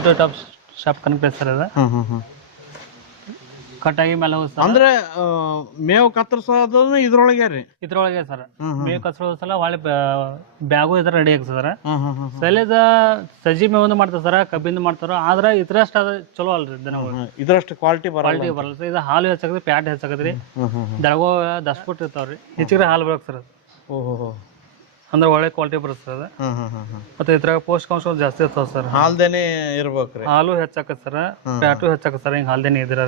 ಪಿಟೋ top shop connect sir ಅದು ಕಟ್ಟಾಗಿ ಮೇಲೆ ಹೋಗಿ ಸರ್ ಅಂದ್ರೆ ಮೇವು ಕತ್ತರಿಸೋದು ಇದ್ರೊಳಗೆ ರೀ ಇದ್ರೊಳಗೆ ಸರ್ ಮೇವು ಕಸರೋದು ಸಲ ಹೊಳೆ ಬ್ಯಾಗು ಇದ್ರ ರೆಡಿ ಆಗ್ತದೆ ಸರ್ ಸೈಲೇಜ್ ಸಜ್ಜಿ ಮೇವೊಂದು ಮಾಡ್ತಾರೆ ಸರ್ ಕಬ್ಬಿಂದ ಮಾಡ್ತಾರ ಆದ್ರೆ ಇದ್ರಷ್ಟು ಅದು ಚಲೋ ಅಲ್ರಿ ದನಗಳು ಇದ್ರಷ್ಟು ಕ್ವಾಲಿಟಿ ಬರಲ್ಲ ಸರ್ ಇದು ಹಾಲು ಹೆಚ್ಚಾಗದ್ರಿ ಪ್ಯಾಟ್ ಹೆಚ್ಚಾಗದ್ರಿ ದಳಗೋ ದಸ್ಬಿಟ್ಟು ಇರ್ತಾವ್ರಿ ಹೆಚ್ಚಿಗೆ ಹಾಲು ಬರೋಕ್ ಸರ್ ಓಹೋ ಅಂದ್ರೆ ಒಳ್ಳೆ ಕ್ವಾಲಿಟಿ ಬರುತ್ತೆ ಸರ್ ಮತ್ತೆ ಇದ್ರಾಗ ಪೋಷಕಾಂಶ ಜಾಸ್ತಿ ಇರ್ತಾವ ಸರ್ ಹಾಲ್ದೇನೆ ಇರ್ಬೇಕ್ರಿ ಹಾಲು ಹೆಚ್ಚಾಕತ್ ಸರ್ ಪ್ಯಾಟು ಹೆಚ್ಚಾಕತ್ ಸರ್ ಹಿಂಗ ಹಾಲ್ದೇನೆ ಇದ್ರ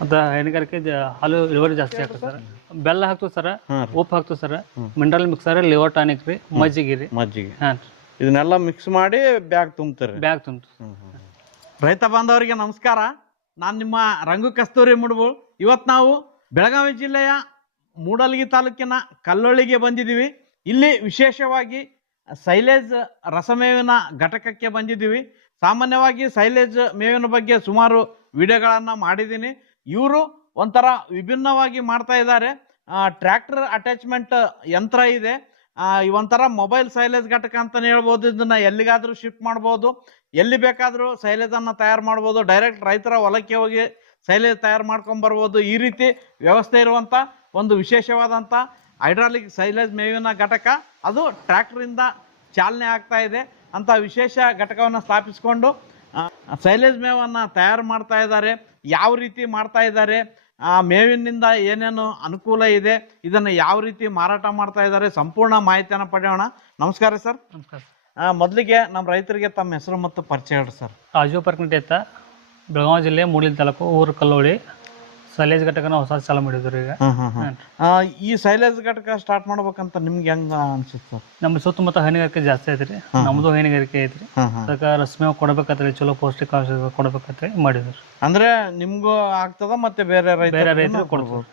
ಮತ್ತೆ ಹೈನುಗಾರಿಕೆ ಹಾಲು ಇಳುವರಿ ಜಾಸ್ತಿ ಆಗ್ತದೆ ಸರ್ ಬೆಲ್ಲ ಹಾಕ್ತದೆ ಸರ್ ಉಪ್ಪು ಹಾಕ್ತದೆ sir mineral mixer liver tonic ರೀ ಮಜ್ಜಿಗೆ ರೀ ಇದನ್ನೆಲ್ಲ ಮಿಕ್ಸ್ ಮಾಡಿ ಬ್ಯಾಗ್ ತುಂಬ್ತಾರೆ ಬ್ಯಾಗ್ ತುಂಬ ರೈತ ಬಾಂಧವರಿಗೆ ನಮಸ್ಕಾರ. ನಾನು ನಿಮ್ಮ ರಂಗು ಕಸ್ತೂರಿ ಮುಡ್ಬೋಳ್. ಇವತ್ತು ನಾವು ಬೆಳಗಾವಿ ಜಿಲ್ಲೆಯ ಮೂಡಲಗಿ ತಾಲೂಕಿನ ಕಲ್ಲೊಳ್ಳಿಗೆ ಬಂದಿದ್ದೀವಿ. ಇಲ್ಲಿ ವಿಶೇಷವಾಗಿ ಸೈಲೇಜ್ ರಸಮೇವಿನ ಘಟಕಕ್ಕೆ ಬಂದಿದ್ದೀವಿ. ಸಾಮಾನ್ಯವಾಗಿ ಸೈಲೇಜ್ ಮೇವಿನ ಬಗ್ಗೆ ಸುಮಾರು ವಿಡಿಯೋಗಳನ್ನು ಮಾಡಿದ್ದೀನಿ. ಇವರು ಒಂಥರ ವಿಭಿನ್ನವಾಗಿ ಮಾಡ್ತಾ ಇದ್ದಾರೆ. ಟ್ರ್ಯಾಕ್ಟರ್ ಅಟ್ಯಾಚ್ಮೆಂಟ್ ಯಂತ್ರ ಇದೆ. ಒಂಥರ ಮೊಬೈಲ್ ಸೈಲೇಜ್ ಘಟಕ ಅಂತಲೇ ಹೇಳ್ಬೋದು. ಇದನ್ನು ಎಲ್ಲಿಗಾದರೂ ಶಿಫ್ಟ್ ಮಾಡ್ಬೋದು, ಎಲ್ಲಿ ಬೇಕಾದರೂ ಸೈಲೇಜನ್ನು ತಯಾರು ಮಾಡ್ಬೋದು. ಡೈರೆಕ್ಟ್ ರೈತರ ಹೊಲಕ್ಕೆ ಹೋಗಿ ಸೈಲೇಜ್ ತಯಾರು ಮಾಡ್ಕೊಂಬರ್ಬೋದು. ಈ ರೀತಿ ವ್ಯವಸ್ಥೆ ಇರುವಂಥ ಒಂದು ವಿಶೇಷವಾದಂಥ ಹೈಡ್ರಾಲಿಕ್ ಸೈಲೇಜ್ ಮೇವಿನ ಘಟಕ ಅದು ಟ್ರ್ಯಾಕ್ಟರಿಂದ ಚಾಲನೆ ಆಗ್ತಾ ಇದೆ. ಅಂಥ ವಿಶೇಷ ಘಟಕವನ್ನು ಸ್ಥಾಪಿಸಿಕೊಂಡು ಸೈಲೇಜ್ ಮೇವನ್ನು ತಯಾರು ಮಾಡ್ತಾ ಇದ್ದಾರೆ. ಯಾವ ರೀತಿ ಮಾಡ್ತಾ ಇದ್ದಾರೆ, ಮೇವಿನಿಂದ ಏನೇನು ಅನುಕೂಲ ಇದೆ, ಇದನ್ನು ಯಾವ ರೀತಿ ಮಾರಾಟ ಮಾಡ್ತಾ ಇದ್ದಾರೆ, ಸಂಪೂರ್ಣ ಮಾಹಿತಿಯನ್ನು ಪಡೆಯೋಣ. ನಮಸ್ಕಾರ ಸರ್. ನಮಸ್ಕಾರ. ಮೊದಲಿಗೆ ನಮ್ಮ ರೈತರಿಗೆ ತಮ್ಮ ಹೆಸರು ಮತ್ತು ಪರಿಚಯ ಹೇಳ್ರಿ ಸರ್. ರಾಜು ಪರ್ಕಂಟೆ ಅಂತ, ಬೆಳಗಾವಿ ಜಿಲ್ಲೆ ಮೂಡಲಗಿ ತಾಲೂಕು, ಊರು ಕಲ್ಲೋಳಿ. ಸೈಲೇಜ್ ಘಟಕನ ಹೊಸ ಚಾಲು ಮಾಡಿದ್ರು ಈಗ. ಈ ಸೈಲೇಜ್ ಘಟಕ ಸ್ಟಾರ್ಟ್ ಮಾಡ್ಬೇಕಂತ ನಿಮ್ಗೆ ಹೆಂಗ ಅನ್ಸುತ್ತೆ ಸರ್? ನಮ್ಮ ಸುತ್ತಮುತ್ತ ಹೈನುಗಾರಿಕೆ ಜಾಸ್ತಿ ಐತ್ರಿ, ನಮ್ದು ಹೈನುಗಾರಿಕೆ ಐತ್ರಿ. ಅದಕ್ಕೆ ರಸ್ಮೇವ್ ಕೊಡ್ಬೇಕತ್ರಿ, ಚಲೋ ಪೌಷ್ಟಿಕಾಂಶ ಕೊಡ್ಬೇಕಂತ ಮಾಡಿದ್ರು. ಅಂದ್ರೆ ನಿಮ್ಗೂ ಆಗ್ತದ ಮತ್ತೆ ಬೇರೆ ರೈತರು ಕೊಡ್ಬೋದು.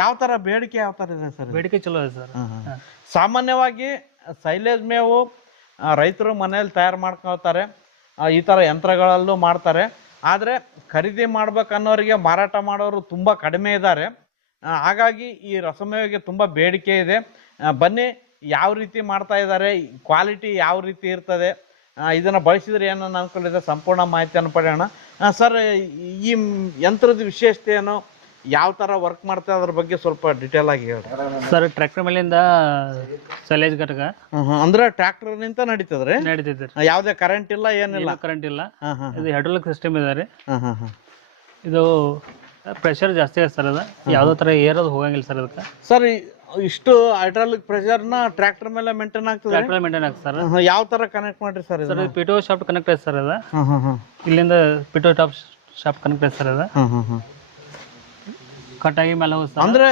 ಯಾವ ತರ ಬೇಡಿಕೆ ಯಾವ ತರ ಇದೆ ಸರ್? ಬೇಡಿಕೆ ಚಲೋ ಇದೆ ಸರ್. ಸಾಮಾನ್ಯವಾಗಿ ಸೈಲೇಜ್ ಮೇವು ರೈತರು ಮನೆಯಲ್ಲಿ ತಯಾರು ಮಾಡ್ಕೊಳ್ತಾರೆ, ಈ ತರ ಯಂತ್ರಗಳಲ್ಲೂ ಮಾಡ್ತಾರೆ. ಆದರೆ ಖರೀದಿ ಮಾಡ್ಬೇಕನ್ನೋರಿಗೆ ಮಾರಾಟ ಮಾಡೋರು ತುಂಬ ಕಡಿಮೆ ಇದ್ದಾರೆ. ಹಾಗಾಗಿ ಈ ರಸಮೇವಿಗೆ ತುಂಬ ಬೇಡಿಕೆ ಇದೆ. ಬನ್ನಿ ಯಾವ ರೀತಿ ಮಾಡ್ತಾ ಇದ್ದಾರೆ, ಕ್ವಾಲಿಟಿ ಯಾವ ರೀತಿ ಇರ್ತದೆ, ಇದನ್ನು ಬಳಸಿದ್ರೆ ಏನನ್ನು ಅನ್ಕೊಂಡಿದೆ, ಸಂಪೂರ್ಣ ಮಾಹಿತಿಯನ್ನು ಪಡೆಯೋಣ. ಸರ್, ಈ ಯಂತ್ರದ ವಿಶೇಷತೆ ಏನು, ಯಾವ ಥರ ವರ್ಕ್ ಮಾಡ್ತಾ ಅದ್ರ ಬಗ್ಗೆ ಸ್ವಲ್ಪ ಡಿಟೇಲ್ ಆಗಿ ಹೇಳಿ ಸರ್. ಟ್ರ್ಯಾಕ್ಟರ್ ಮೇಲಿಂದ ಸೈಲೇಜ್ ಘಟಕ ಅಂದ್ರೆ ಟ್ರ್ಯಾಕ್ಟರ್ ನಿಂತ ನಡೀತದ್ರಿ? ನಡೀತೈತ್ರಿ. ಯಾವುದೇ ಕರೆಂಟ್ ಇಲ್ಲ, ಏನಿಲ್ಲ? ಕರೆಂಟ್ ಇಲ್ಲ. ಇದು ಹೈಡ್ರಾಲಿಕ್ ಸಿಸ್ಟಮ್ ಇದೆ ರೀ. ಇದು ಪ್ರೆಷರ್ ಜಾಸ್ತಿ ಇದೆ ಸರ್. ಅದು ಯಾವುದೋ ಥರ ಏರೋದು ಹೋಗಂಗಿಲ್ಲ ಸರ್ ಅದಕ್ಕೆ. ಸರ್, ಇಷ್ಟು ಹೈಡ್ರಾಲಿಕ್ ಪ್ರೆಷರ್ನ ಟ್ರ್ಯಾಕ್ಟರ್ ಮೇಲೆ ಮೇಂಟೈನ್ ಆಗ್ತದೆ? ಟ್ರ್ಯಾಕ್ಟರ್ ಮೇಂಟೈನ್ ಆಗ್ತದೆ ಸರ್. ಯಾವ ಥರ ಕನೆಕ್ಟ್ ಮಾಡ್ರಿ ಸರ್? ಸರ್, ಇದು ಪಿಟೋ ಶಾಪ್ ಕನೆಕ್ಟ್ ಐತೆ ಸರ್. ಅದು ಇಲ್ಲಿಂದ ಪಿಟೋ ಟಾಪ್ ಶಾಪ್ ಕನೆಕ್ಟ್ ಐತೆ ಸರ್. ಅದು ಕಟ್ಟಾಗಿ ಮೇಲೆ ಹೋಗಿ ಸರ್. ಅಂದ್ರೆ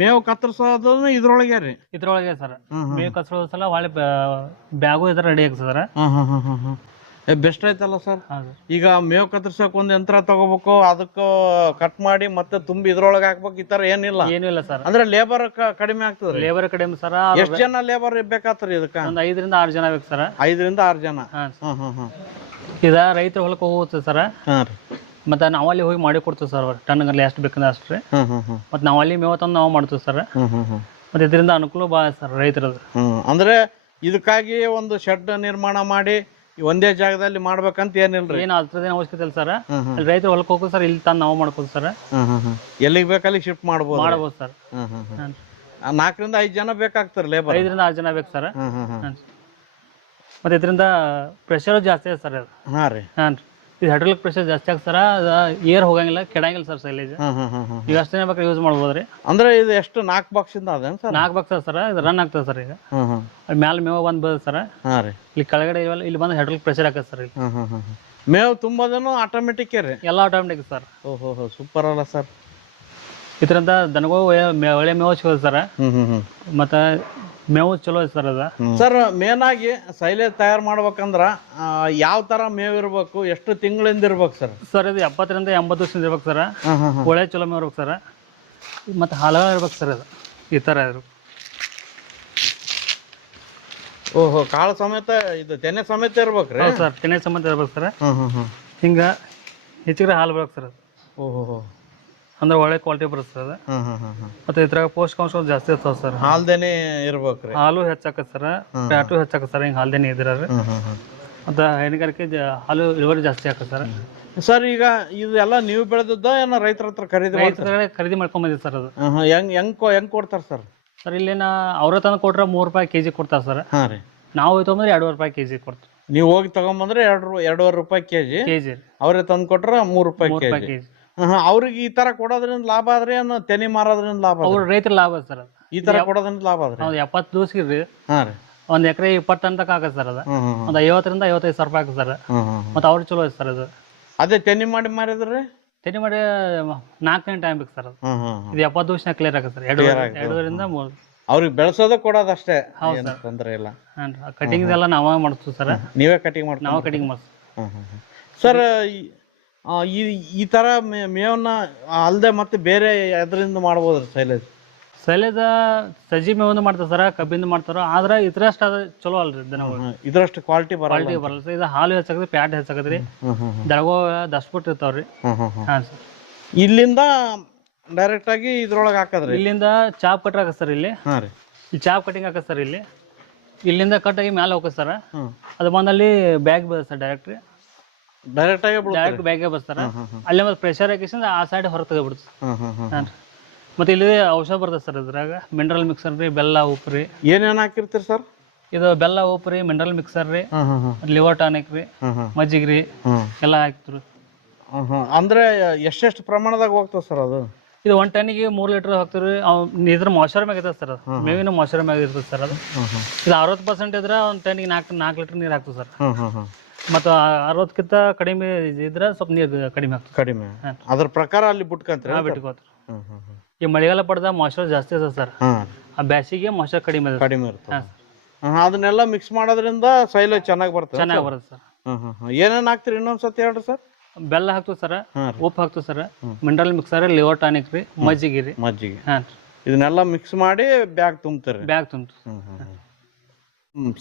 ಮೇವು ಕತ್ತರಿಸೋದು ಇದ್ರೊಳಗೆ ರೀ? ಇದ್ರೊಳಗೆ ಸರ್. ಮೇವು ಕತ್ತರಿಸೋದು ಸಲ ಹೊಳೆ ಬ್ಯಾಗು ಇದ್ರ ರೆಡಿ ಆಗ್ತದೆ ಸರ್. ಬೆಸ್ಟ್ ಆಯ್ತಲ್ಲ ಸರ್. ಈಗ ಮೇವು ಕತ್ತರಿಸೋಕೆ ಒಂದು ಯಂತ್ರ ತಗೋಬೇಕು, ಅದಕ್ಕೆ ಕಟ್ ಮಾಡಿ ಮತ್ತೆ ತುಂಬಿ ಇದ್ರೊಳಗೆ ಹಾಕ್ಬೇಕು, ಈ ತರ ಏನಿಲ್ಲ? ಏನಿಲ್ಲ ಸರ್. ಅಂದ್ರೆ ಲೇಬರ್ ಕಡಿಮೆ ಆಗ್ತದೆ? ಲೇಬರ್ ಕಡಿಮೆ ಸರ್. ಎಷ್ಟು ಜನ ಲೇಬರ್ ಬೇಕಾಗ್ತದೆ ಇದಕ್ಕೆ? ಒಂದು 5 ರಿಂದ 6 ಜನ ಬೇಕು ಸರ್. 5 ರಿಂದ 6 ಜನ. ಇದ ರೈತರ ಹೊಲಕ್ಕೆ ಹೋಗುತ್ತೆ ಸರ್. ಮತ್ತೆ ನಾವಲ್ಲಿ ಹೋಗಿ ಮಾಡಿ ಕೊಡ್ತೀವಿ ಸರ್. ಟನ್ಗಲ್ಲಿ ಎಷ್ಟು ಬೇಕಂದ್ರೆ ಅಷ್ಟು ರೀ. ಮತ್ತೆ ನಾವಲ್ಲಿ ಮೇವು ತಂದು ನಾವು ಮಾಡ್ತೀವಿ ಸರ್. ಮತ್ತೆ ಇದರಿಂದ ಅನುಕೂಲ ಭಾಳ ಸರ್ ರೈತರದ್ದು. ಅಂದ್ರೆ ಇದಕ್ಕಾಗಿ ಒಂದು ಶೆಡ್ ನಿರ್ಮಾಣ ಮಾಡಿ ಒಂದೇ ಜಾಗದಲ್ಲಿ ಮಾಡ್ಬೇಕಂತ ಏನಿಲ್ರಿ? ಏನು ಅದ್ರದ್ದೇನು ಅವಶ್ಯಕತೆ ಇಲ್ಲ ಸರ್. ರೈತರು ಹೊಲಕ್ಕೆ ಹೋಗೋದು ಸರ್, ಇಲ್ಲಿ ತಂದು ನಾವು ಮಾಡ್ಕೋದು ಸರ್. ಎಲ್ಲಿಗೆ ಬೇಕಲ್ಲಿ ಶಿಫ್ಟ್ ಮಾಡ್ಬೋದು ಸರ್. 4 ರಿಂದ 5 ಜನ ಬೇಕಾಗ್ತಾರೆ ಲೇಬರ್? 5 ರಿಂದ 6 ಜನ ಬೇಕು ಸರ್. ಮತ್ತೆ ಇದರಿಂದ ಪ್ರೆಷರ್ ಜಾಸ್ತಿ ಇದೆ ಸರ್. ಅದು ಇದು ಹೈಡ್ರಾಲಿಕ್ ಪ್ರೆಷರ್ ಜಾಸ್ತಿ ಆಗ್ತದೆ ಸರ್. ಏರ್ ಹೋಗಂಗಿಲ್ಲ, ಕೆಡಂಗಿಲ್ಲ ಸರ್ ಸೈಲೇಜ್. ಈಗ ಅಷ್ಟು ದಿನ ಬೇಕಾದ್ರೆ ಯೂಸ್ ಮಾಡ್ಬೋದ್ರಿ. ಅಂದ್ರೆ ಇದು ಎಷ್ಟು 4 ಬಾಕ್ಸ್ ಇಂದ ಅದೇನು ಸರ್? 4 box sir. ಇದು ರನ್ ಆಗ್ತದೆ ಸರ್. ಈಗ ಮ್ಯಾಲ ಮೇವು ಬಂದು ಬರ್ತದೆ ಸರ್. ಇಲ್ಲಿ ಕೆಳಗಡೆ ಇಲ್ಲಿ ಬಂದು ಹೈಡ್ರಾಲಿಕ್ ಪ್ರೆಷರ್ ಆಗ್ತದೆ ಸರ್. ಇಲ್ಲಿ ಮೇವು ತುಂಬೋದನ್ನು ಆಟೋಮೆಟಿಕ್ ರೀ? ಎಲ್ಲ ಆಟೋಮೆಟಿಕ್ ಸರ್. ಓಹೋ, ಸೂಪರ್ ಅಲ್ಲ ಸರ್. ಇದರಿಂದ ದನಗಳು ಒಳ್ಳೆ ಮೇವು ಸಿಗೋದು ಸರ್. ಮತ್ತೆ ಮೇವು ಚಲೋ ಐತೆ ಸರ್. ಅದ ಸರ್, ಮೇನ್ ಆಗಿ ಸೈಲೇಜ್ ತಯಾರು ಮಾಡ್ಬೇಕಂದ್ರ ಯಾವ ತರ ಮೇವು ಇರ್ಬೇಕು, ಎಷ್ಟು ತಿಂಗಳಿಂದ ಇರ್ಬೇಕು ಸರ್? ಸರ್, ಇದು 70 ರಿಂದ 80 ದಿವಸದಿಂದ ಇರ್ಬೇಕು ಸರ್. ಒಳ್ಳೆ ಚಲೋ ಮೇವು ಇರ್ಬೇಕು ಸರ್. ಮತ್ತೆ ಹಾಲು ಇರ್ಬೇಕು ಸರ್. ಅದು ಈ ತರ ಇರ್ಬೇಕು. ಓಹೋ, ಕಾಳು ಸಮೇತ, ಇದು ತೆನೆ ಸಮೇತ ಇರ್ಬೇಕ್ರಿ? ಸರ್, ತೆನೆ ಸಮೇತ ಇರ್ಬೇಕು ಸರ್. ಹಿಂಗ ಹೆಚ್ಚಿಗೆ ಹಾಲು ಬರ್ಬೇಕು ಸರ್. ಓಹೋ, ಅಂದ್ರೆ ಒಳ್ಳೆ ಕ್ವಾಲಿಟಿ ಬರುತ್ತೆ ಸರ್. ಮತ್ತೆ ಇದ್ರಾಗ ಪೋಷಕಾಂಶ ಜಾಸ್ತಿ ಇರ್ತಾವ ಸರ್. ಹಾಲ್ದೇನೆ ಇರ್ಬೇಕ್ರಿ? ಹಾಲು ಹೆಚ್ಚಾಕತ್ ಸರ್, ಪ್ಯಾಟು ಹೆಚ್ಚಾಕತ್ ಸರ್. ಹಿಂಗ ಹಾಲ್ದೇನೆ ಇದ್ರ ಮತ್ತು ಹೈನುಗಾರಿಕೆ ಹಾಲು ಇಳುವರಿ ಜಾಸ್ತಿ ಆಗ್ತದೆ ಸರ್. ಸರ್ ಈಗ ಇದೆಲ್ಲ ನೀವು ಬೆಳೆದದ್ದ ಏನೋ ರೈತರ ಹತ್ರ ಖರೀದಿ ರೈತರ ಖರೀದಿ ಮಾಡ್ಕೊಂಬಂದಿದ್ದು ಸರ್ ಅದು. ಹೆಂಗ್ ಕೊಡ್ತಾರೆ ಸರ್? ಸರ್ ಇಲ್ಲಿನ ಅವ್ರ ತಂದು ಕೊಟ್ರೆ 3 ರೂಪಾಯಿ ಕೆಜಿ ಕೊಡ್ತಾರೆ ಸರ್. ಹಾಂ ರೀ. ನಾವು ತೊಗೊಂಡ್ರೆ 2 ರೂಪಾಯಿ ಕೆಜಿ ಕೊಡ್ತೀವಿ. ನೀವು ಹೋಗಿ ತಗೊಂಬಂದ್ರೆ 2.5 ರೂಪಾಯಿ ಕೆಜಿ, ಅವ್ರೇ ತಂದು ಕೊಟ್ರೆ 3 ರೂಪಾಯಿ ಕೆಜಿ. ಅವ್ರಿಗೆ ಈ ತರ ಕೊಡೋದ್ರಿಂದ ಲಾಭ ಆದ್ರೆ ಏನು ತೆನಿ ಮಾರೋದ್ರಿಂದ ಲಾಭ? ಅವ್ರ ರೈತರ ಲಾಭ ಸರ್ ಅದು. ಈ ತರ ಕೊಡೋದ್ರಿಂದ ಲಾಭ ಆದ್ರೆ 70 ದಿವಸಕ್ಕೆ ರೀ. ಹಾಂ ರೀ. 1 ಎಕರೆ 20 ಟನ್ ತನಕ ಆಗತ್ತೆ ಸರ್ ಅದು. ಒಂದು 50 ರಿಂದ 55 ಸಾವಿರ ರೂಪಾಯಿ ಆಗ್ತದೆ ಸರ್. ಮತ್ತು ಅವ್ರು ಚಲೋ ಐತೆ ಸರ್ ಅದು. ಅದೇ ತೆನಿ ಮಾಡಿ ಮಾರಿದ್ರಿ? ತೆನಿ ಮಾಡಿ 4 ಟೈಮ್ ಬೇಕು ಸರ್ ಅದು. ಇದು 70 ದಿವಸ ಕ್ಲಿಯರ್ ಆಗುತ್ತೆ ಸರ್. 2.5 3. ಅವ್ರಿಗೆ ಬೆಳೆಸೋದ ಕೊಡೋದು ಅಷ್ಟೇ, ಹೌದು ತೊಂದರೆ ಇಲ್ಲ. ಕಟಿಂಗ್ ಎಲ್ಲ ನಾವೇ ಮಾಡ್ತೀವಿ ಸರ್. ನೀವೇ ಕಟಿಂಗ್ ಮಾಡ್ತೀವಿ? ನಾವೇ ಕಟಿಂಗ್ ಮಾಡ್ತೀವಿ ಸರ್. ಈ ತರ ಮೇವನ್ನ ಅಲ್ಲದೆ ಮತ್ತೆ ಬೇರೆ ಎದರಿಂದ ಮಾಡ್ಬೋದ್ರಿ ಸೈಲೇಜ್? ಸೈಲೇಜ್ ಸಜ್ಜಿ ಮೇವನ್ನು ಮಾಡ್ತಾರೆ ಸರ್, ಕಬ್ಬಿಂದ ಮಾಡ್ತಾರೋ. ಆದ್ರೆ ಇದ್ರಷ್ಟು ಅದು ಚಲೋ ಅಲ್ರಿ ದನಗಳು. ಇದ್ರಷ್ಟು ಕ್ವಾಲಿಟಿ ಬರಲ್ಲ ಸರ್. ಇದು ಹಾಲು ಹೆಚ್ಚಾಗದ್ರಿ, ಪ್ಯಾಟ್ ಹೆಚ್ಚಾಗದ್ರಿ, ದಳಗೋ ದಸ್ಬಿಟ್ಟು ಇರ್ತಾವ್ರಿ. ಹಾಂ ಸರ್. ಇಲ್ಲಿಂದ ಡೈರೆಕ್ಟ್ ಆಗಿ ಇದ್ರೊಳಗೆ ಹಾಕದ್ರಿ? ಇಲ್ಲಿಂದ ಚಾಪ್ ಕಟ್ರ್ ಹಾಕತ್ ಸರ್ ಇಲ್ಲಿ. ಹಾಂ ರೀ. ಈ ಚಾಪ್ ಕಟಿಂಗ್ ಹಾಕತ್ ಸರ್ ಇಲ್ಲಿ. ಇಲ್ಲಿಂದ ಕಟ್ಟಾಗಿ ಮೇಲೆ ಹೋಗತ್ ಸರ್. ಅದು ಬಂದಲ್ಲಿ ಬ್ಯಾಗ್ ಬರ್ತದೆ ಸರ್. ಡೈರೆಕ್ಟ್ ಆಗಿ ಬ್ಯಾಗ್ಗೆ ಬರ್ತಾರೆ. ಅಲ್ಲೇ ಮತ್ತೆ ಪ್ರೆಷರ್ ಹಾಕಿಸಿಂದ ಆ ಸೈಡ್ ಹೊರ ತೆಗೆದ್ಬಿಡ್ತದೆ. ಹಾಂ ರೀ. ಮತ್ತೆ ಇಲ್ಲಿ ಔಷಧ ಬರ್ತದೆ ಸರ್. ಇದ್ರಾಗ ಮಿನರಲ್ ಮಿಕ್ಸರ್ ರೀ, ಬೆಲ್ಲ, ಉಪ್ಪು ರೀ. ಏನೇನು ಹಾಕಿರ್ತೀರಿ ಸರ್? ಇದು ಬೆಲ್ಲ, ಉಪ್ಪು ರೀ, ಮಿನರಲ್ ಮಿಕ್ಸರ್ ರೀ, ಲಿವರ್ ಟಾನಿಕ್ ರೀ, ಮಜ್ಜಿಗೆ ರೀ, ಎಲ್ಲ ಹಾಕ್ತಿರಿ. ಅಂದ್ರೆ ಎಷ್ಟೆಷ್ಟು ಪ್ರಮಾಣದಾಗ ಹೋಗ್ತದೆ ಸರ್ ಅದು? ಇದು 1 ಟನ್ನಿಗೆ 3 ಲೀಟರ್ ಹಾಕ್ತಿವಿ. ಇದ್ರ ಮಾಯ್ಚರ್ ಮ್ಯಾಗ ಇರ್ತದೆ ಸರ್. ಅದು ಮೇವಿನ ಮಾಯ್ಚರ್ ಮ್ಯಾಗ ಇರ್ತದೆ ಸರ್ ಅದು. ಇದು 60% ಇದ್ರೆ 1 ಟನ್ನಿಗೆ 4 ಲೀಟರ್ ನೀರು ಹಾಕ್ತದೆ ಸರ್. ಮತ್ತು 60ಕ್ಕಿಂತ ಕಡಿಮೆ ಇದ್ರೆ ಸ್ವಲ್ಪ ನೀರು ಕಡಿಮೆ ಆಗ್ತದೆ. ಕಡಿಮೆ ಅದ್ರ ಪ್ರಕಾರ ಅಲ್ಲಿ ಬಿಟ್ಕೊಂತೀರಿ? ಬಿಟ್ಕೋತೀರಿ. ಈ ಮಳೆಗಾಲ ಪಡೆದ ಮಾಯ್ಚರ್ ಜಾಸ್ತಿ ಇದೆ ಸರ್. ಆ ಬ್ಯಾಸಿಗೆ ಮಾಯ್ಚರ್ ಕಡಿಮೆ ಇರ್ತದೆ. ಅದನ್ನೆಲ್ಲ ಮಿಕ್ಸ್ ಮಾಡೋದ್ರಿಂದ ಸೈಲೇಜ್ ಚೆನ್ನಾಗಿ ಬರುತ್ತೆ ಸರ್. ಏನೇನು ಹಾಕ್ತಿರಿ ಇನ್ನೊಂದ್ಸತಿ ಹೇಳ್ರಿ ಸರ್? ಬೆಲ್ಲ ಹಾಕ್ತೀವಿ ಸರ್, ಉಪ್ಪು ಹಾಕ್ತೀವಿ sir, mineral mixer, liver tonic ರೀ, ಮಜ್ಜಿಗೆ ರೀ. ಹಾಂ. ಇದನ್ನೆಲ್ಲ ಮಿಕ್ಸ್ ಮಾಡಿ ಬ್ಯಾಗ್ ತುಂಬ್ತೀರಿ? ಬ್ಯಾಗ್ ತುಂಬ್ತೀವಿ.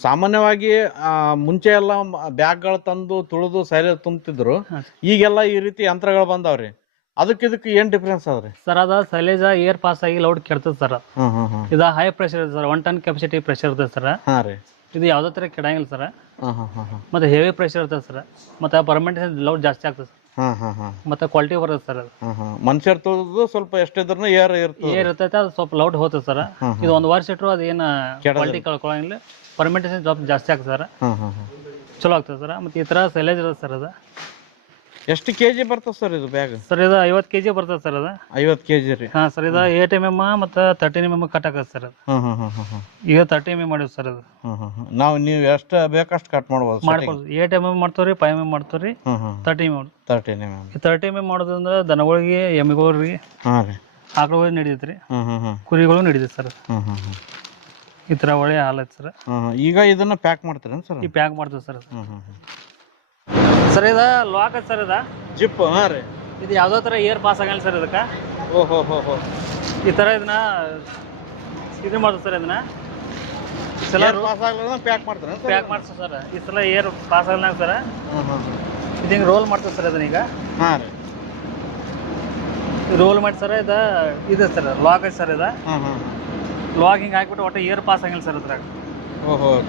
ಸಾಮಾನ್ಯವಾಗಿ ಮುಂಚೆ ಎಲ್ಲ ಬ್ಯಾಗ್ಗಳು ತಂದು ತುಳಿದು ಸೈಲೇಜ್ ತುಂಬ್ತಿದ್ರು. ಈಗೆಲ್ಲ ಈ ರೀತಿ ಯಂತ್ರಗಳು ಬಂದಾವ್ರಿ. ಇದಕ್ಕೆ ಏನ್ ಡಿಫ್ರೆನ್ಸ್ ಅದ್ರಿ ಸರ್? ಅದ ಸೈಲೇಜ್ ಏರ್ ಪಾಸ್ ಆಗಿ ಲೌಡ್ ಕೆಡ್ತದೆ ಸರ್. ಇದು ಹೈ ಪ್ರೆಷರ್ ಇದೆ ಸರ್. 1 ಟನ್ ಕೆಪಾಸಿಟಿ ಪ್ರೆಷರ್ ಇರ್ತದೆ ಸರ್. ಇದು ಯಾವ್ದೇ ತರ ಕೆಡಂಗಿಲ್ಲ ಸರ್. ಮತ್ತೆ ಹೆವಿ ಪ್ರೆಷರ್ ಇರ್ತದೆ ಸರ್. ಮತ್ತೆ ಪರ್ಮನೆಂಟ್ ಲೌಡ್ ಜಾಸ್ತಿ ಆಗ್ತದೆ. ಮತ್ತೆ ಕ್ವಾಲಿಟಿ ಬರುತ್ತೆ ಸರ್. ಅದು ಮನುಷ್ಯರ್ ತುಳಿದು ಸ್ವಲ್ಪ ಎಷ್ಟಿದ್ರು ಏರ್ ಇರ್ತೈತೆ, ಅದು ಸ್ವಲ್ಪ ಲೌಡ್ ಹೋಗ್ತದೆ ಸರ್. ಇದು 1 ವರ್ಷ ಇಟ್ಟರು ಅದೇನು ಕ್ವಾಲಿಟಿ ಕಳ್ಕೊಳ್ಳಂಗಿಲ್ಲ. ಪರ್ಮೆಂಟೇಷನ್ ಸ್ವಲ್ಪ ಜಾಸ್ತಿ ಆಗ್ತದೆ ಸರ್. ಚಲೋ ಆಗ್ತದೆ ಸರ್. ಮತ್ತೆ ಈ ತರ ಸೈಲೇಜ್ ಇರುತ್ತೆ ಸರ್. ಅದು ಎಷ್ಟು ಕೆಜಿ ಬರ್ತದೆ ಸರ್ ಇದು ಬ್ಯಾಗ್? ಸರ್ ಇದು 50 kg ಬರ್ತದೆ ಸರ್. ಅದು 50 kg ರೀ? ಹಾಂ ಸರ್. ಇದು 8 mm ಮತ್ತು 13 mm ಕಟ್ ಆಗತ್ತೆ ಸರ್. ಈಗ 30 mm ಮಾಡಿವಿ ಸರ್. ಅದು ನೀವು ಎಷ್ಟು ಬೇಕಷ್ಟು ಕಟ್ ಮಾಡ್ಬೋದು? 8 mm ಮಾಡ್ತೀವಿ, 5 mm ಮಾಡ್ತೀವಿ, 30 mm. 30 mm ಮಾಡೋದ್ರಿಂದ ದನಗಳಿಗೆ, ಎಮ್ಮೆಗಳಿಗೆ, ಆಕಳುಗಳಿಗೆ ನಡೀತೈತೆ ರೀ, ಕುರಿಗಳು ನಡೀತೈತೆ ಸರ್. ಈ ಥರ ಒಳ್ಳೆ ಹಾಲು ಐತೆ ಸರ್. ಈಗ ಇದನ್ನ ಪ್ಯಾಕ್ ಮಾಡ್ತೀರೇನು ಸರ್? ಈ ಪ್ಯಾಕ್ ಮಾಡ್ತೀವಿ ಸರ್. ಸರ್ ಇದು ಲಾಕ್ ಐತೆ ಸರ್. ಇದು ಜಿಪ್? ಹಾಂ ರೀ. ಇದು ಯಾವುದೋ ಥರ ಏರ್ ಪಾಸ್ ಆಗಲ್ಲ ಸರ್ ಇದಕ್ಕೆ. ಈ ಥರ ಇದನ್ನ ಇದು ಮಾಡ್ತೀವಿ ಸರ್. ಇದನ್ನ ಪ್ಯಾಕ್ ಮಾಡ್ತಾರೆ, ಪ್ಯಾಕ್ ಮಾಡ್ತೀವಿ ಸರ್. ಈ ಸಲ ಏರ್ ಪಾಸ್ ಆಗಲ್ಲ ಸರ್. ಇದು ಹಿಂಗೆ ರೋಲ್ ಮಾಡ್ತೀವಿ ಸರ್. ಇದನ್ನ ಈಗ ಹಾಂ ರೀ ರೋಲ್ ಮಾಡಿ ಸರ್. ಇದು ಸರ್ ಲಾಕ್ ಐತೆ ಸರ್. ಇದು ಲಾಕ್ ಹಿಂಗೆ ಹಾಕ್ಬಿಟ್ಟು ಒಟ್ಟು ಏರ್ ಪಾಸ್ ಆಗಿಲ್ಲ ಸರ್ ಇದ್ರಾಗ.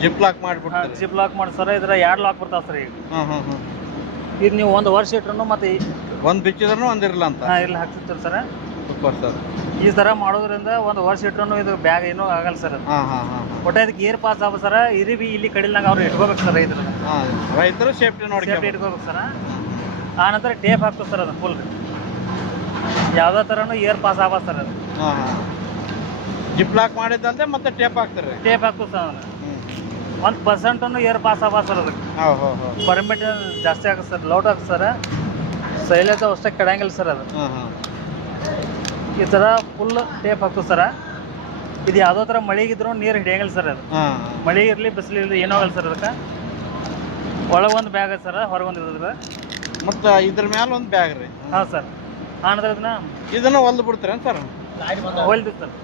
ಜಿಪ್ ಲಾಕ್ ಮಾಡಿಬಿಟ್ಟು ಜಿಪ್ ಲಾಕ್ ಮಾಡಿ ಸರ್. ಇದ್ರ 2 ಲಾಕ್ ಬರ್ತಾವೆ ಸರ್. ಈಗ ಇದು ನೀವು 1 ವರ್ಷ ಇಟ್ರು ಮತ್ತೆ ಒಂದು ಬಿಚ್ಚಿದ್ರು ಒಂದಿರಲ್ಲ ಅಂತ ಇಲ್ಲಿ ಹಾಕ್ತಿರ್ತೀರಿ ಸರ್. Super sir. ಈ ಥರ ಮಾಡೋದ್ರಿಂದ 1 ವರ್ಷ ಇಟ್ರು ಇದು ಬ್ಯಾಗ್ ಏನೂ ಆಗಲ್ಲ ಸರ್. ಒಟ್ಟು ಇದಕ್ಕೆ ಏರ್ ಪಾಸ್ ಆಗ ಸರ್. ಇರಿಬಿ ಇಲ್ಲಿ ಕಡಿಲ್ನಾಗ ಅವ್ರು ಇಟ್ಕೋಬೇಕು ಸರ್. ರೈತರು ಸೇಫ್ಟಿ ನೋಡಿ ಇಟ್ಕೋಬೇಕು ಸರ್. ಆ ನಂತರ ಟೇಪ್ ಹಾಕ್ತೀವಿ ಸರ್. ಅದು ಫುಲ್ ಯಾವುದೇ ಥರನೂ ಏರ್ ಪಾಸ್ ಆಗ ಸರ್. ಅದು ಜಿಪ್ ಲಾಕ್ ಮಾಡಿದ್ದಂತೆ ಮತ್ತೆ ಟೇಪ್ ಹಾಕ್ತಾರೆ? ಟೇಪ್ ಹಾಕ್ತೀವಿ ಸರ್. 1% ಏರ್ ಪಾಸ್ ಆಗ ಸರ್. ಅದಕ್ಕೆ ಪರ್ಮಿಟ್ ಜಾಸ್ತಿ ಆಗುತ್ತೆ ಸರ್. ಲೌಡ್ ಆಗುತ್ತೆ ಸರ್. ಸೈಲೇಜ್ ಅಷ್ಟೇ ಕೆಡಂಗಿಲ್ಲ ಸರ್. ಅದು ಈ ಥರ ಫುಲ್ ಟೇಪ್ ಹಾಕ್ತೀವಿ ಸರ್. ಇದು ಯಾವುದೋ ಥರ ಮಳೆಗಿದ್ರು ನೀರು ಹಿಡಿಯಂಗಿಲ್ಲ ಸರ್. ಅದು ಮಳೆ ಇರಲಿ ಬಿಸಿಲು ಇರಲಿ ಏನೂ ಆಗಲ್ಲ ಸರ್. ಅದಕ್ಕೆ ಒಳಗೆ ಒಂದು ಬ್ಯಾಗ್ ಐತೆ ಸರ್, ಹೊರಗೆ ಒಂದು ಇದ್ರೆ. ಮತ್ತು ಇದ್ರ ಮೇಲೆ ಒಂದು ಬ್ಯಾಗ್ ರೀ? ಹಾಂ ಸರ್. ಆನಂತರ ಇದನ್ನ ಹೊಲ್ದು ಬಿಡ್ತೀರೇನು ಸರ್? ಹೊಲ್ದು ಸರ್.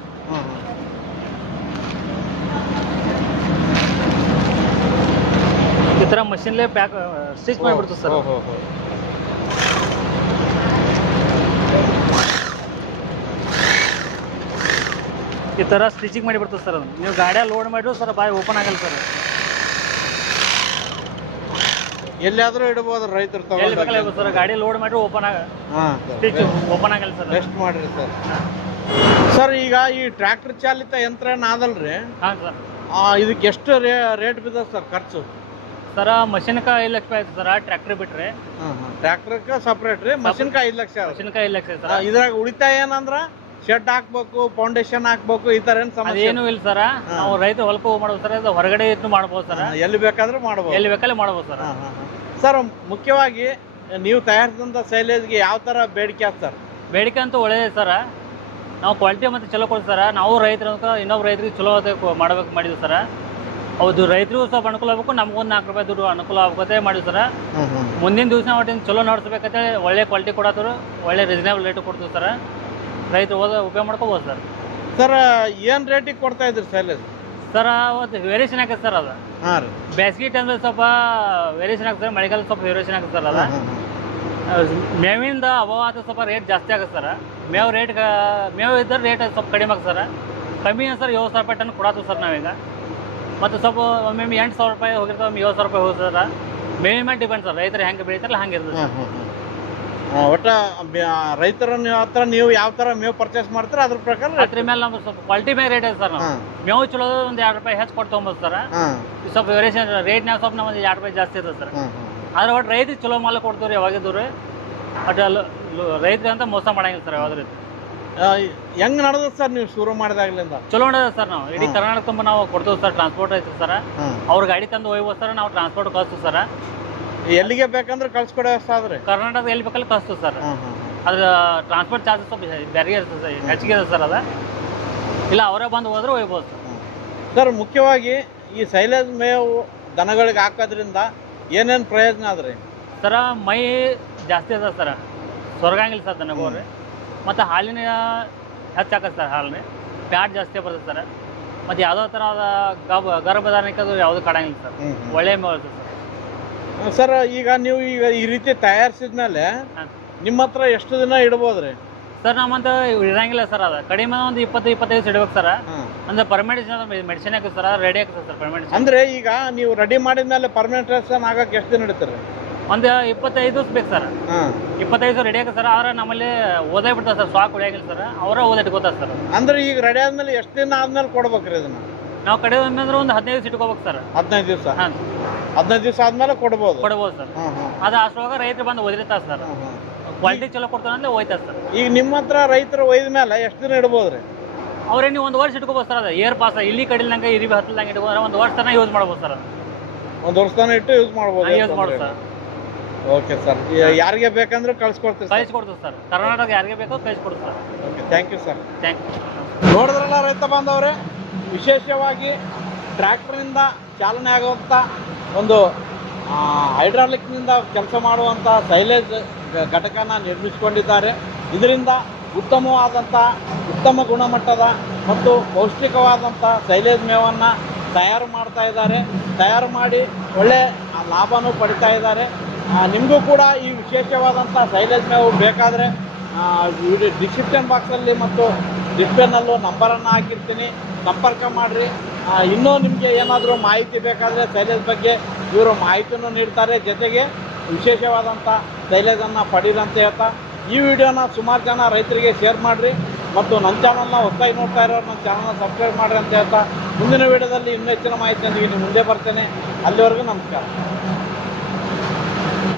ಈ ಥರ ಮಷಿನ್ಲೇ ಪ್ಯಾಕ್ ಸ್ಟಿಚ್ ಮಾಡಿಬಿಡ್ತೀವಿ ಸರ್. ಈ ಥರ ಸ್ಟಿಚಿಂಗ್ ಮಾಡಿಬಿಡ್ತೀವಿ ಸರ್. ಅದನ್ನು ನೀವು ಗಾಡಿಯಲ್ಲಿ ಲೋಡ್ ಮಾಡಿದ್ರು ಸರ್ ಬಾಯಿ ಓಪನ್ ಆಗಲ್ಲ ಸರ್. ಎಲ್ಲಿಯಾದ್ರೂ ಇಡಬಹುದು ರೈತರು ಎಲ್ಲಿ ಬೇಕಲ್ಲ ಇರ್ಬೋದು ಸರ್. ಗಾಡಿ ಲೋಡ್ ಮಾಡಿ ಓಪನ್ ಸ್ಟಿಚ್ ಓಪನ್ ಆಗಲ್ಲ ಸರ್. ಬೆಸ್ಟ್ ಮಾಡ್ರಿ ಸರ್. ಸರ್ ಈಗ ಈ ಟ್ರ್ಯಾಕ್ಟರ್ ಚಾಲಿತ ಯಂತ್ರ ಏನದಲ್ರಿ, ಹಾಂ ಸರ್, ಇದಕ್ಕೆ ಎಷ್ಟು ರೇಟ್ ಬಿದ್ದ ಸರ್ ಖರ್ಚು? ಸರ ಮಷಿನ್ಕ 5 ಲಕ್ಷ ಆಯ್ತು ಸರ್. ಟ್ರ್ಯಾಕ್ಟರ್ ಬಿಟ್ರೆ ಟ್ರ್ಯಾಕ್ಟರ್ಗೆ ಸಪ್ರೇಟ್ ರೀ, ಮಷಿನ್ಕ 5 ಲಕ್ಷ. ಮಷಿನ್ಕ 5 ಲಕ್ಷ ಸರ್. ಇದ್ರಾಗ ಉಳಿತಾಯ ಏನಂದ್ರ ಶೆಡ್ ಹಾಕ್ಬೇಕು, ಫೌಂಡೇಶನ್ ಹಾಕ್ಬೇಕು, ಈ ತರ ಏನ್ ಸಮಸ್ಯೆ ಏನು ಇಲ್ಲ ಸರ್. ನಾವು ರೈತರು ಹೊಲಕ್ಕೆ ಮಾಡ್ಬೋದು ಸರ್. ಇದು ಹೊರಗಡೆ ಇಟ್ಟು ಮಾಡ್ಬೋದು ಸರ್. ಎಲ್ಲಿ ಬೇಕಾದ್ರೂ ಮಾಡ್ಬೋದು, ಎಲ್ಲಿ ಬೇಕಲ್ಲಿ ಮಾಡ್ಬೋದು ಸರ್. ಸರ್ ಮುಖ್ಯವಾಗಿ ನೀವು ತಯಾರಿಸಿದಂತ ಸೈಲೇಜ್ಗೆ ಯಾವ ತರ ಬೇಡಿಕೆ ಆಯ್ತು ಸರ್? ಬೇಡಿಕೆ ಅಂತೂ ಒಳ್ಳೆಯದೇ ಸರ್. ನಾವು ಕ್ವಾಲಿಟಿ ಮತ್ತು ಚಲೋ ಕೊಡ್ತೀವಿ ಸರ್. ನಾವು ರೈತರು ಇನ್ನೊಬ್ಬ ರೈತರಿಗೆ ಚಲೋ ಮಾಡ್ಬೇಕು ಮಾಡಿದ್ವಿ ಸರ್. ಹೌದು, ರೈತರಿಗೂ ಸ್ವಲ್ಪ ಅನುಕೂಲ ಆಗಬೇಕು, ನಮಗೊಂದು 4 ರೂಪಾಯಿ ದುಡ್ಡು ಅನುಕೂಲ ಆಗತ್ತೆ ಮಾಡಿದ್ವಿ ಸರ್. ಮುಂದಿನ ದಿವಸ ಒಟ್ಟಿನ ಚಲೋ ನೋಡ್ಸ್ಬೇಕಂತೇಳಿ ಒಳ್ಳೆ ಕ್ವಾಲಿಟಿ ಕೊಡತ್ತರು, ಒಳ್ಳೆ ರೀಸನೇಬಲ್ ರೇಟ್ ಕೊಡ್ತೀವಿ ಸರ್. ರೈತರು ಉಪಯೋಗ ಮಾಡ್ಕೋಬೋದು ಸರ್. ಸರ್ ಏನು ರೇಟಿಗೆ ಕೊಡ್ತಾ ಇದ್ರಿ ಸೈಲೇಜ್? ಸರ್ ಅವತ್ತು ವೇರಿಯೇಷನ್ ಆಗತ್ತೆ ಸರ್. ಅದು ಹಾಂ ರೀ, ಬೇಸಿಗೆ ಟೈಮಲ್ಲಿ ಸ್ವಲ್ಪ ವೇರಿಯೇಷನ್ ಆಗುತ್ತೆ ಸರ್. ಮಳೆಗಾಲ ಸ್ವಲ್ಪ ವೇರಿಯೇಷನ್ ಆಗುತ್ತೆ ಸರ್. ಅದು ಮೇವಿಂದ ಅಭಾವ ಆದ ಸ್ವಲ್ಪ ರೇಟ್ ಜಾಸ್ತಿ ಆಗುತ್ತೆ ಸರ್. ಮೇವು ಇದ್ದರೆ ರೇಟ್ ಸ್ವಲ್ಪ ಕಡಿಮೆ ಆಗುತ್ತೆ ಸರ್. ಕಮ್ಮಿ ಸರ್ 7,000 ರೂಪಾಯಿ ಟನ್ ಕೊಡತ್ತೀವಿ ಸರ್ ನಾವೀಗ. ಮತ್ತು ಸ್ವಲ್ಪ ಒಮ್ಮೆ 8,000 ರೂಪಾಯಿ ಹೋಗಿರ್ತಾವೆ, 7,000 ರೂಪಾಯಿ ಹೋಗುತ್ತೆ ಸರ್. ಮೇವಿನ ಮೇಲೆ ಡಿಪೆಂಡ್ ಸರ್. ರೈತರು ಹೆಂಗೆ ಬೆಳೀತಾರಲ್ಲ ಹಂಗೆ ಇರ್ತದೆ ಸರ್. ಒಟ್ಟ ರೈತರ ಹತ್ರ ನೀವು ಯಾವ ತರ ಮೇವು ಪರ್ಚೇಸ್ ಮಾಡ್ತಾರೆ ಅದ್ರ ಪ್ರಕಾರ ಅದ್ರ ಮೇಲೆ ನಮ್ಗೆ ಸ್ವಲ್ಪ ಕ್ವಾಲಿಟಿ ಮೇಲೆ ರೇಟ್ ಇದೆ ಸರ್. ನಾವು ಮೇವು ಚಲೋ ಒಂದು 2 ರೂಪಾಯಿ ಹೆಚ್ಚು ಕೊಟ್ಟು ತೊಗೊಂಬೋದು ಸರ್. ಸ್ವಲ್ಪ ವೇರಿಯೇಷನ್ ರೇಟ್ನಾಗ ಸ್ವಲ್ಪ ನಮ್ಮದು 2 ರೂಪಾಯಿ ಜಾಸ್ತಿ ಇರ್ತದೆ ಸರ್. ಆದ್ರೆ ಒಟ್ಟು ರೈತರಿಗೆ ಚಲೋ ಮಾಲ ಕೊಡ್ತೀವಿ ರೀ ಯಾವಾಗಿದ್ದು ರೀ. ಬಟ್ ರೈತರಿಗೆ ಅಂತ ಮೋಸ ಮಾಡಂಗಿಲ್ಲ ಸರ್ ಯಾವ್ದು ರೀತಿ. ಹೆಂಗ್ ನಡೆದ ಸರ್ ನೀವು ಶುರು ಮಾಡಿದಾಗ್ಲಿಂದ? ಚಲೋ ನಡೆದ ಸರ್. ನಾವು ಇಡೀ ಕರ್ನಾಟಕ ತುಂಬ ನಾವು ಕೊಡ್ತೀವಿ ಸರ್. ಟ್ರಾನ್ಸ್ಪೋರ್ಟ್ ಐತೆ ಸರ್. ಅವ್ರ ಗಾಡಿ ತಂದು ಒಯ್ಬೋದು ಸರ್. ನಾವು ಟ್ರಾನ್ಸ್ಪೋರ್ಟ್ ಕಳಿಸ್ತೀವಿ ಸರ್. ಎಲ್ಲಿಗೆ ಬೇಕಂದ್ರೆ ಕಳ್ಸಿಕೊಡೋ ವ್ಯವಸ್ಥೆ ಆದ್ರೆ ಕರ್ನಾಟಕದ ಎಲ್ಲಿ ಬೇಕಲ್ಲಿ ಕಳಿಸ್ತೀವಿ ಸರ್. ಅದ್ರ ಟ್ರಾನ್ಸ್ಪೋರ್ಟ್ ಚಾರ್ಜಸ್ ಸ್ವಲ್ಪ ಬೇರೆ ಇರ್ತದೆ ಸರ್, ಹೆಚ್ಚಿಗೆ ಇದೆ ಸರ್. ಅದ ಇಲ್ಲ ಅವರೇ ಬಂದು ಹೋದ್ರೆ ಒಯ್ಬೋದು ಸರ್. ಸರ್ ಮುಖ್ಯವಾಗಿ ಈ ಸೈಲೇಜ್ ಮೇವು ದನಗಳಿಗೆ ಹಾಕೋದ್ರಿಂದ ಏನೇನು ಪ್ರಯೋಜನ ಆದ್ರಿ ಸರ? ಮೈ ಜಾಸ್ತಿ ಅದ ಸರ್, ಸೊರಗಂಗಿಲ್ಲ ಸರ್ ದನಗೋರಿ. ಮತ್ತು ಹಾಲಿನ ಹೆಚ್ಚಾಕತ್ತೆ ಸರ್. ಹಾಲಿನ ಫ್ಯಾಟ್ ಜಾಸ್ತಿ ಬರ್ತದೆ ಸರ್. ಮತ್ತು ಯಾವುದೋ ಥರದ ಗರ್ಭಧಾರಣಕ್ಕೆ ಅದು ಯಾವುದು ಕಾಡಂಗಿಲ್ಲ ಸರ್. ಒಳ್ಳೆ ಮೇವು ಇರ್ತದೆ ಸರ್. ಸರ್ ಈಗ ನೀವು ಈಗ ಈ ರೀತಿ ತಯಾರಿಸಿದ್ಮೇಲೆ ನಿಮ್ಮ ಹತ್ರ ಎಷ್ಟು ದಿನ ಇಡ್ಬೋದ್ರಿ ಸರ್? ನಮ್ಮಂತ ಇರಂಗಿಲ್ಲ ಸರ್. ಅದು ಕಡಿಮೆ ಒಂದು 20-25 ಇಡ್ಬೇಕು ಸರ್. ಅಂದ್ರೆ ಪರ್ಮನೆಂಟ್ ಮೆಡಿಸಿನ್ ಹಾಕಿ ಸರ್, ರೆಡಿ ಆಗ್ತದೆ ಸರ್ ಪರ್ಮನೆಂಟ್. ಅಂದ್ರೆ ಈಗ ನೀವು ರೆಡಿ ಮಾಡಿದ್ಮೇಲೆ ಪರ್ಮನೆಂಟೇಷನ್ ಆಗಕ್ಕೆ ಎಷ್ಟು ದಿನ ಇಡ್ತೀರಿ? ಒಂದು 25 ದಿವಸ ಬೇಕು ಸರ್. 25 ದಿವಸ ರೆಡಿ ಆಗುತ್ತೆ ಸರ್. ಆದ್ರೆ ನಮ್ಮಲ್ಲಿ ಓದೇ ಬಿಡ್ತಾರೆ ಸರ್, ಸ್ಟಾಕ್ ಉಳಿಯಾಗಿಲ್ಲ ಸರ್. ಅವರ ಓದಿಟ್ಕೋತಾರೆ ಸರ್. ಅಂದ್ರೆ ಈಗ ರೆಡಿ ಆದ್ಮೇಲೆ ಎಷ್ಟು ದಿನ ಆದ್ಮೇಲೆ ಕೊಡ್ಬೇಕ್ರಿ ಇದನ್ನ? ನಾವು ಕಡಿಮೆ ಅಂದ್ರೆ ಒಂದು 15 ದಿವಸ ಇಟ್ಕೋಬೇಕು ಸರ್. 15 ದಿವಸ? 15 ದಿವಸ ಆದ್ಮೇಲೆ ಕೊಡ್ಬೋದು ಸರ್. ಅದು ಅಷ್ಟೊಳಗ ರೈತರು ಬಂದು ಓದಿರ್ತಾರೆ ಸರ್. ಕ್ವಾಲಿಟಿ ಚಲೋ ಕೊಡ್ತಾರೆ ಅಂದ್ರೆ ಹೋಯ್ತಾರೆ ಸರ್. ಈಗ ನಿಮ್ಮ ಹತ್ರ ರೈತರು ಒಯ್ದ ಮೇಲೆ ಎಷ್ಟು ದಿನ ಇಡ್ಬೋದ್ರಿ? ಅವ್ರೇ ನೀವು 1 ವರ್ಷ ಇಟ್ಕೋಬೋದು ಸರ್. ಅದು ಏರ್ ಪಾಸ್ ಇಲ್ಲಿ ಕಡಿಲ್ದಂಗೆ ಇರಿಬಿ ಹತ್ತಲ್ದಂಗೆ ಇಟ್ಕೊಂಡ್ರೆ 1 ವರ್ಷ ತನಕ ಯೂಸ್ ಮಾಡ್ಬೋದು ಸರ್. 1 ವರ್ಷ ತನಕ ಇಟ್ಟು ಯೂಸ್ ಮಾಡ್ಬೋದು. ಯೂಸ್ ಮಾಡೋದು ಸರ್. Okay sir. ಯಾರಿಗೆ ಬೇಕಂದ್ರೆ ಕಳ್ಸಿಕೊಡ್ತೀವಿ ಸರ್. ಕರ್ನಾಟಕ ಯಾರಿಗೆ ಬೇಕೋ ಕಳಿಸ್ಕೊಡ್ತೀವಿ sir. Okay, thank you sir. Thank you. ನೋಡಿದ್ರಲ್ಲ ರೈತ ಬಾಂಧವರೇ, ವಿಶೇಷವಾಗಿ ಟ್ರ್ಯಾಕ್ಟರ್ನಿಂದ ಚಾಲನೆ ಆಗುವಂಥ ಒಂದು ಹೈಡ್ರಾಲಿಕ್ನಿಂದ ಕೆಲಸ ಮಾಡುವಂಥ ಸೈಲೇಜ್ ಘಟಕನ ನಿರ್ಮಿಸಿಕೊಂಡಿದ್ದಾರೆ. ಇದರಿಂದ ಉತ್ತಮ ಗುಣಮಟ್ಟದ ಮತ್ತು ಪೌಷ್ಟಿಕವಾದಂಥ ಸೈಲೇಜ್ ಮೇವನ್ನು ತಯಾರು ಮಾಡ್ತಾ ಇದ್ದಾರೆ. ತಯಾರು ಮಾಡಿ ಒಳ್ಳೆ ಲಾಭನೂ ಪಡಿತಾ ಇದ್ದಾರೆ. ನಿಮಗೂ ಕೂಡ ಈ ವಿಶೇಷವಾದಂಥ ಸೈಲೇಜ್ ಮೇವು ಬೇಕಾದರೆ ಡಿಸ್ಕ್ರಿಪ್ಷನ್ ಬಾಕ್ಸಲ್ಲಿ ಮತ್ತು ಡಿಸ್ಪ್ಲೇನಲ್ಲೂ ನಂಬರನ್ನು ಹಾಕಿರ್ತೀನಿ, ಸಂಪರ್ಕ ಮಾಡಿರಿ. ಇನ್ನೂ ನಿಮಗೆ ಏನಾದರೂ ಮಾಹಿತಿ ಬೇಕಾದರೆ ಸೈಲೇಜ್ ಬಗ್ಗೆ ಇವರು ಮಾಹಿತಿಯನ್ನು ನೀಡ್ತಾರೆ. ಜೊತೆಗೆ ವಿಶೇಷವಾದಂಥ ಸೈಲೇಜನ್ನು ಪಡೀರಿ ಅಂತ ಹೇಳ್ತಾ ಈ ವಿಡಿಯೋನ ಸುಮಾರು ಜನ ರೈತರಿಗೆ ಶೇರ್ ಮಾಡಿರಿ. ಮತ್ತು ನನ್ನ ಚಾನಲ್ನ ಹೊಸದಾಗಿ ನೋಡ್ತಾ ಇರೋರು ನನ್ನ ಚಾನಲ್ನ ಸಬ್ಸ್ಕ್ರೈಬ್ ಮಾಡಿರಿ ಅಂತ ಹೇಳ್ತಾ ಮುಂದಿನ ವಿಡಿಯೋದಲ್ಲಿ ಇನ್ನೂ ಹೆಚ್ಚಿನ ಮಾಹಿತಿಯೊಂದಿಗೆ ನಿಮ್ಮ ಮುಂದೆ ಬರ್ತೇನೆ. ಅಲ್ಲಿವರೆಗೂ ನಮಸ್ಕಾರ.